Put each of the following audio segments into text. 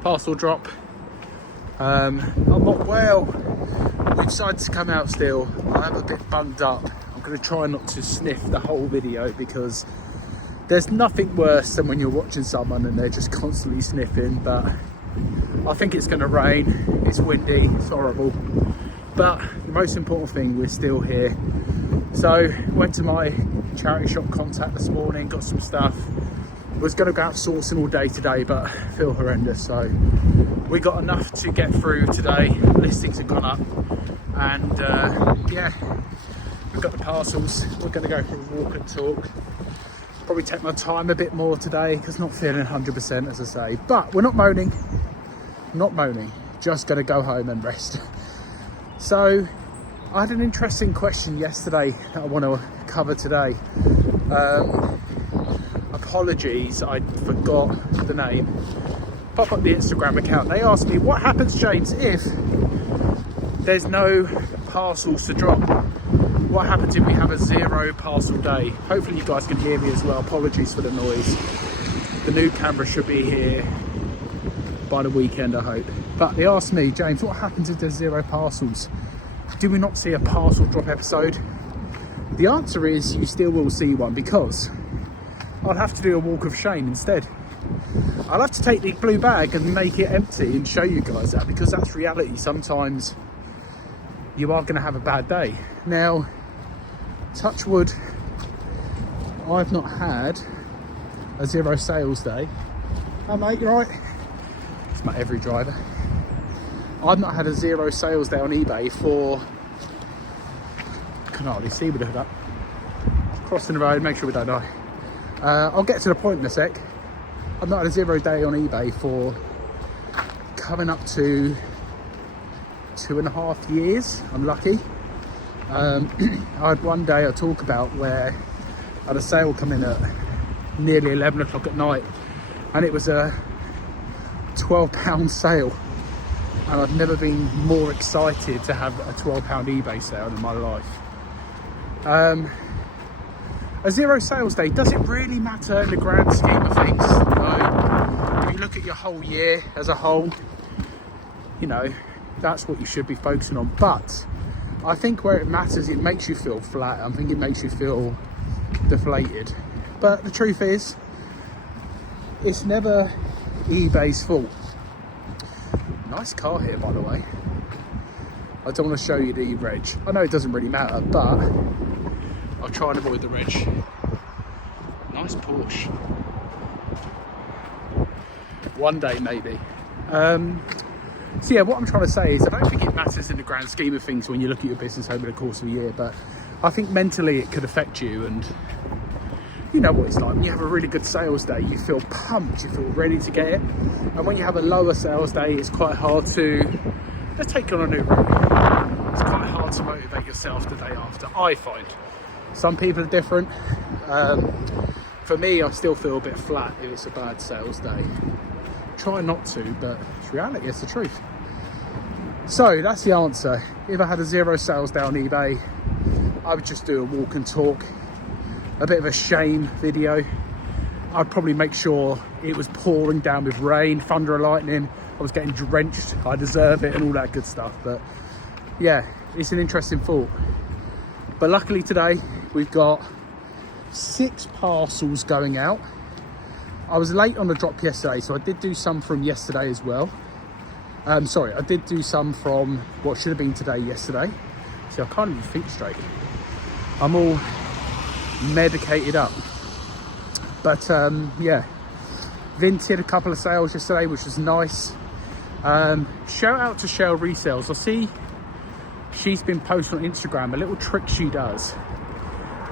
parcel drop. I'm not well. We decided to come out still. I'm a bit bunged up. I'm going to try not to sniff the whole video because there's nothing worse than when you're watching someone and they're just constantly sniffing. But I think it's going to rain. It's windy. It's horrible. But the most important thing, we're still here. So went to my charity shop contact this morning, got some stuff. Was going to go out sourcing all day today, but feel horrendous. So we got enough to get through today. Listings have gone up, and yeah, we've got the parcels. We're going to go for a walk and talk. Probably take my time a bit more today because not feeling 100%, as I say. But we're not moaning. Not moaning. Just going to go home and rest. So I had an interesting question yesterday that I want to cover today. Apologies, I forgot the name. Pop up the Instagram account. They asked me, what happens, James, if there's no parcels to drop? What happens if we have a 0 parcel day? Hopefully you guys can hear me as well. Apologies for the noise. The new camera should be here by the weekend, I hope. But they asked me, James, what happens if there's 0 parcels? Do we not see a parcel drop episode? The answer is you still will see one, because I'll have to do a walk of shame instead. I'll have to take the blue bag and make it empty and show you guys that, because that's reality. Sometimes you are going to have a bad day. Now, touch wood, I've not had a 0 sales day. Oh mate, you right? It's my every driver. I've not had a 0 sales day on eBay for, I can hardly see with the hood up. Crossing the road, make sure we don't die. I'll get to the point in a sec. I've not had a 0 day on eBay for coming up to 2.5 years. I'm lucky. I had one day I talk about where I had a sale come in at nearly 11 o'clock at night, and it was a £12 sale. And I've never been more excited to have a £12 eBay sale in my life. A 0 sales day, does it really matter in the grand scheme of things? No. If you look at your whole year as a whole, you know, that's what you should be focusing on. But I think where it matters, it makes you feel flat. I think it makes you feel deflated. But the truth is, it's never eBay's fault. Nice car here, by the way. I don't want to show you the reg. I know it doesn't really matter, but I'll try and avoid the reg. Nice Porsche. One day, maybe. So yeah, what I'm trying to say is I don't think it matters in the grand scheme of things when you look at your business over the course of a year, but I think mentally it could affect you. And you know what it's like when you have a really good sales day, you feel pumped, you feel ready to get it. And when you have a lower sales day, it's quite hard to, let's take on a new route. It's quite hard to motivate yourself the day after, I find. Some people are different. For me, I still feel a bit flat if it's a bad sales day. Try not to, but it's reality, it's the truth. So that's the answer. If I had a 0 sales day on eBay, I would just do a walk and talk, a bit of a shame video. I'd probably make sure it was pouring down with rain, thunder and lightning. I was getting drenched, I deserve it, and all that good stuff. But yeah, it's an interesting thought. But luckily today, we've got 6 parcels going out. I was late on the drop yesterday, so I did do some from yesterday as well. Sorry, I did do some from what should have been today yesterday. See, I can't even think straight. I'm all medicated up. But yeah, Vince did a couple of sales yesterday, which was nice. Shout out to Shell Resales. I see she's been posting on Instagram a little trick she does,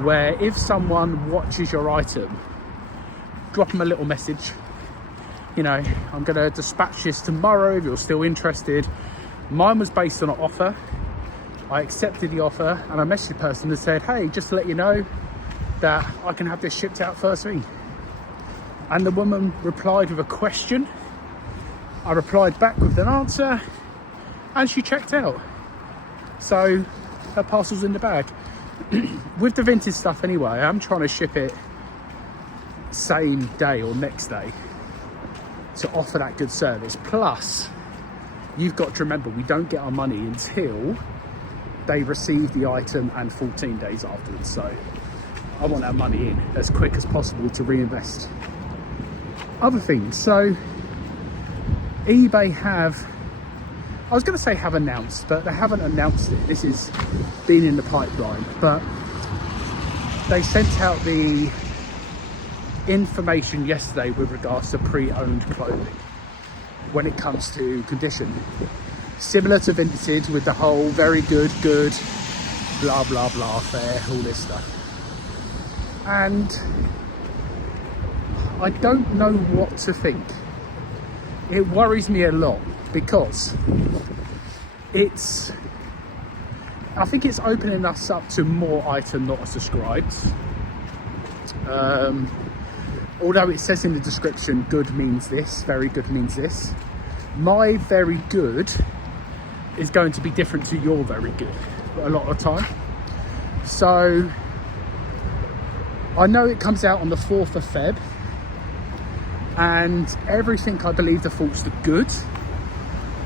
where if someone watches your item, drop them a little message. You know, I'm going to dispatch this tomorrow if you're still interested. Mine was based on an offer. I accepted the offer and I messaged the person and said, hey, just to let you know that I can have this shipped out first thing. And the woman replied with a question. I replied back with an answer and she checked out. So her parcel's in the bag. With the vintage stuff anyway, I'm trying to ship it same day or next day. to offer that good service. Plus, you've got to remember, we don't get our money until they receive the item and 14 days afterwards. So I want that money in as quick as possible to reinvest. Other things, so eBay have, I was going to say have announced, but they haven't announced it. This is been in the pipeline, but they sent out the information yesterday with regards to pre-owned clothing when it comes to condition. Similar to vintage with the whole very good, blah, blah, blah, fair, all this stuff. And I don't know what to think. It worries me a lot because I think it's opening us up to more item not subscribed. Although it says in the description, good means this, very good means this. My very good is going to be different to your very good a lot of the time. So I know it comes out on the 4th of Feb, and everything I believe defaults to good.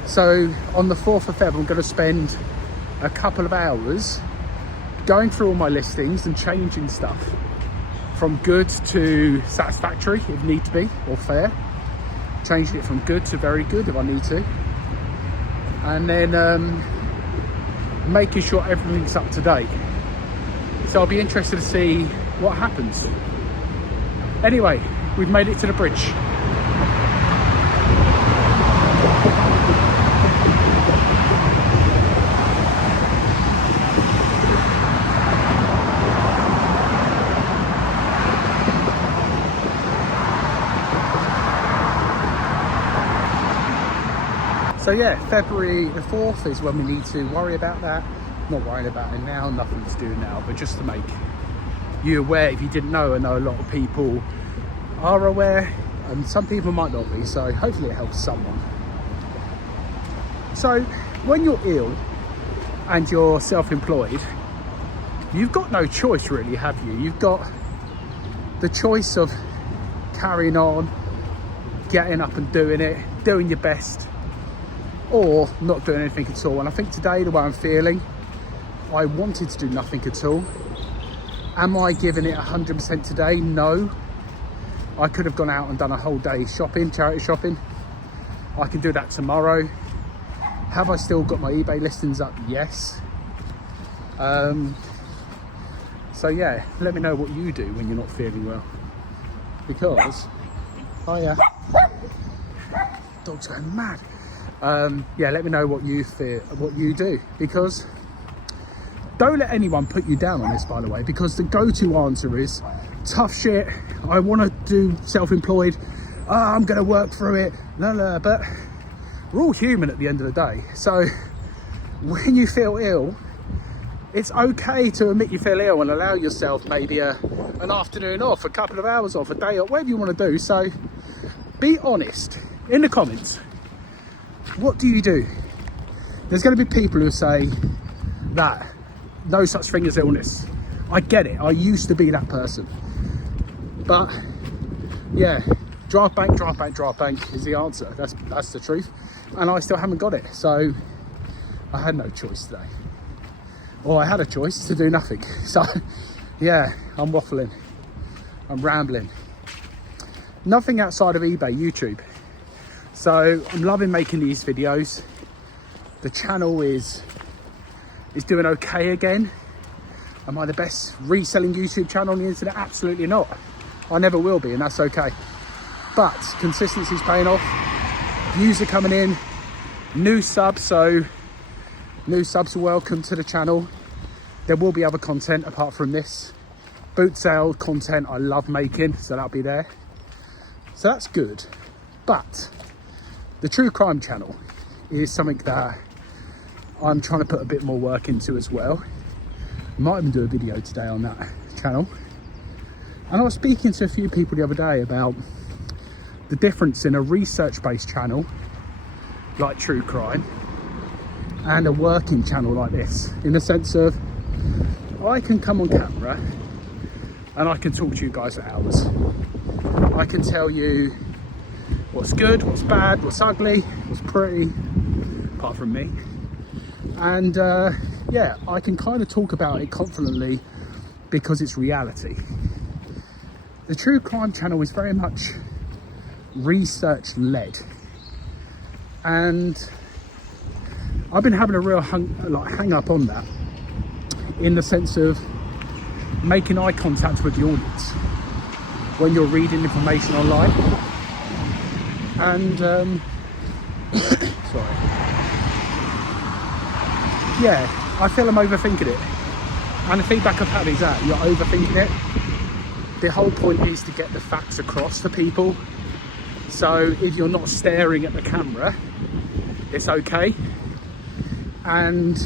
So on the 4th of Feb, I'm going to spend a couple of hours going through all my listings and changing stuff from good to satisfactory if need to be, or fair. Changing it from good to very good if I need to. And then making sure everything's up to date. So I'll be interested to see what happens. Anyway, we've made it to the bridge. So yeah, February the 4th is when we need to worry about that. Not worrying about it now, nothing to do now, but just to make you aware. If you didn't know, I know a lot of people are aware and some people might not be, so hopefully it helps someone. So when you're ill and you're self-employed, you've got no choice really, have you? You've got the choice of carrying on, getting up and doing it, doing your best, or not doing anything at all. And I think today, the way I'm feeling, I wanted to do nothing at all. Am I giving it 100% today? No. I could have gone out and done a whole day shopping, charity shopping. I can do that tomorrow. Have I still got my eBay listings up? Yes. So yeah, let me know what you do when you're not feeling well. Because, oh yeah, dog's going mad. Yeah, let me know what you feel, what you do, because don't let anyone put you down on this, by the way, because the go-to answer is tough shit. I want to do self-employed. I'm going to work through it. No, but we're all human at the end of the day. So when you feel ill, it's okay to admit you feel ill and allow yourself maybe an afternoon off, a couple of hours off, a day off, whatever you want to do. So be honest in the comments. What do you do? There's going to be people who say that no such thing as illness. I get it. I used to be that person. But yeah, draft bank is the answer. That's the truth. And I still haven't got it. So I had no choice today. Or I had a choice to do nothing. So yeah, I'm waffling. I'm rambling. Nothing outside of eBay, YouTube. So I'm loving making these videos. The channel is doing okay again. Am I the best reselling YouTube channel on the internet? Absolutely not. I never will be, and that's okay. But consistency is paying off. Views are coming in. New subs, so new subs are welcome to the channel. There will be other content apart from this. Boot sale content I love making, so that'll be there. So that's good. But the true crime channel is something that I'm trying to put a bit more work into as well. Might even do a video today on that channel. And I was speaking to a few people the other day about the difference in a research-based channel like true crime and a working channel like this, in the sense of I can come on camera and I can talk to you guys for hours. I can tell you what's good, what's bad, what's ugly, what's pretty, apart from me. And yeah, I can kind of talk about it confidently because it's reality. The true crime channel is very much research led, and I've been having a real hang up on that, in the sense of making eye contact with the audience when you're reading information online. And sorry, yeah, I feel I'm overthinking it, and the feedback I've had is that you're overthinking it. The whole point is to get the facts across to people. So if you're not staring at the camera, it's okay. And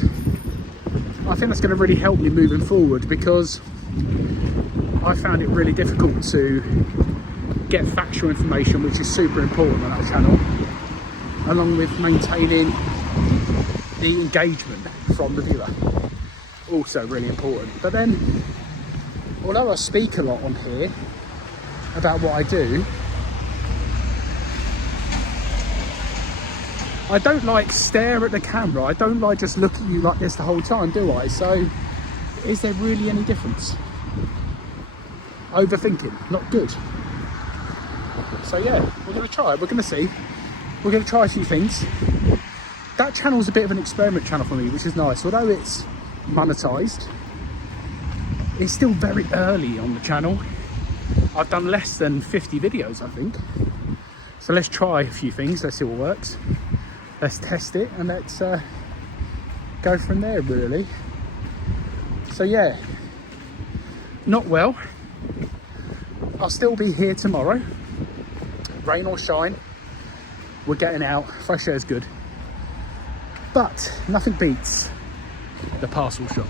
I think that's going to really help me moving forward, because I found it really difficult to get factual information, which is super important on that channel, along with maintaining the engagement from the viewer, also really important. But then, although I speak a lot on here about what I do, I don't like stare at the camera. I don't like just look at you like this the whole time, do I? So is there really any difference? Overthinking, not good. So yeah, we're going to try it. We're going to see. We're going to try a few things. That channel's a bit of an experiment channel for me, which is nice. Although it's monetized, it's still very early on the channel. I've done less than 50 videos, I think. So let's try a few things. Let's see what works. Let's test it, and let's go from there, really. So yeah, not well. I'll still be here tomorrow, rain or shine. We're getting out. Fresh air is good, but nothing beats the parcel shop.